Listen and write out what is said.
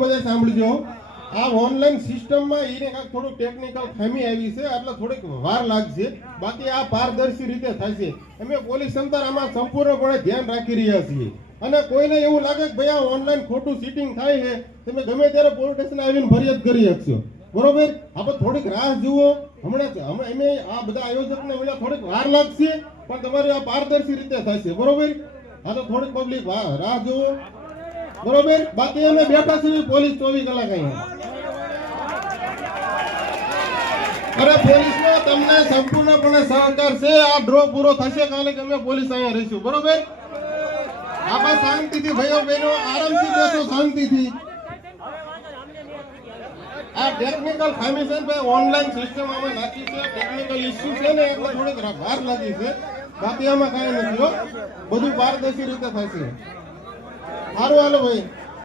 બધા સાંભળજો, આ ઓનલાઈન સિસ્ટમમાં એને કાંઈક થોડુંક ટેકનિકલ ખામી આવી છે, એટલે થોડીક વાર લાગશે. બાકી આ પારદર્શી રીતે થશે. અમે પોલીસ તંત્ર આમાં સંપૂર્ણપણે ધ્યાન રાખી રહ્યા છીએ. અને કોઈને એવું લાગે કે ભાઈ આ ઓનલાઈન ખોટું સીટિંગ થાય છે, તમે ગમે ત્યારે પોલીસ સ્ટેશન આવીને ફરિયાદ કરી શકશો. બરોબર? આપણે થોડીક રાહ જુઓ. હમણાં અમે આ બધા આયોજકને થોડીક વાર લાગશે, પણ તમારી આ પારદર્શી રીતે થશે. બરોબર? હા, તો થોડીક પબ્લિક રાહ જુઓ. બરોબર? બાકી અમે બેઠા છીએ પોલીસ 24 કલાક અહીંયા. અરે પોલીસનો તમને સંપૂર્ણપણે સહકાર છે. આ ડ્રો પૂરો થશે કાલે કે અમે પોલીસ અહીંયા રહીશું. બરોબર? આપણે શાંતિથી ભાઈઓ બહેનો આરામથી બેસો, શાંતિથી. આ ટેકનિકલ ખામી છે ભાઈ, ઓનલાઈન સિસ્ટમ આમાં નાખી છે, ટેકનિકલ ઇશ્યુ છે ને એટલે થોડીક વાર લાગી છે. બાકી આમાં કાંઈ નથી, બધું પારદર્શી રીતે થશે. સારું, હાલો ભાઈ.